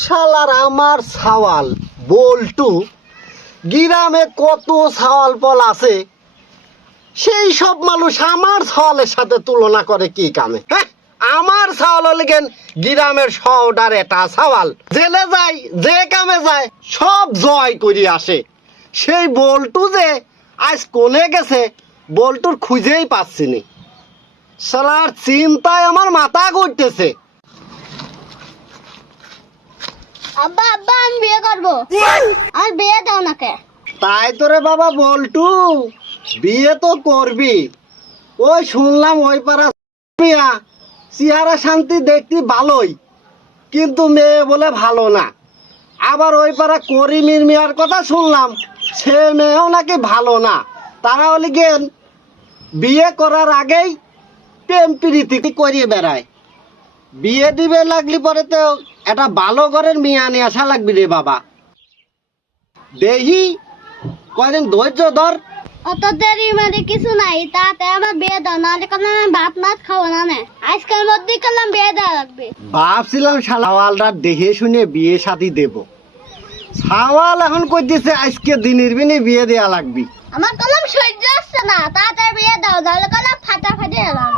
শালার আমার সাওয়াল বল্টু গ্রামে কত সাওয়াল পল আছে, সেই সব মানুষ আমার সাওয়ালের সাথে তুলনা করে কি কামে? হ্যাঁ, আমার সাওয়াল হলেন গ্রামের সওডার এটা সাওয়াল, জেলে যায় যে কামে যায় সব জয় করে আসে। সেই বল্টু যে আজ কোনে গেছে বল্টুর খুঁজেই পাচ্ছি নি। শালার চিন্তায় আমার মাথা ঘুরতেছে। আব্বা আব্বা আমি বিয়ে করবো। আর বিয়ে দাও নাকে? তাই তোরে বাবা বল্টু, বিয়ে তো করবি। ওই শুনলাম ওই পাড়া মিয়া চেহারা শান্তি দেখতে ভালোই, কিন্তু মেয়ে বলে ভালো না। আবার ওই পাড়া করিমির মিয়ার কথা শুনলাম, সে মেয়েও নাকি ভালো না। তারা হলে গেন বিয়ে করার আগেই প্রেম প্রীতি করিয়ে বেড়ায়। বিয়ে দিবে লাগলি পরে তো একটা ভালো ঘরের মেয়ে আনে আসা লাগবে রে বাবা। দেহি কয়দিন ধৈর্য ধর। অত দেরি মানে কিছু নাই, তাতে আমার বিয়ে দাও, নাহলে করলাম আমি ভাত মাছ খাবো না। আজকের মধ্যেই করলাম বিয়ে দেওয়া লাগবে। ভাবছিলাম সাওয়ালটা দেখে শুনে বিয়ে শাদী দেব, সাওয়াল এখন কই দিছে আজকে দিনের দিনে বিয়ে দেয়া লাগবি। আমার কলম সহ্য আসছে না, তাতে বিয়ে দাও, নাহলে করলাম ফাটাফাটি এলাম।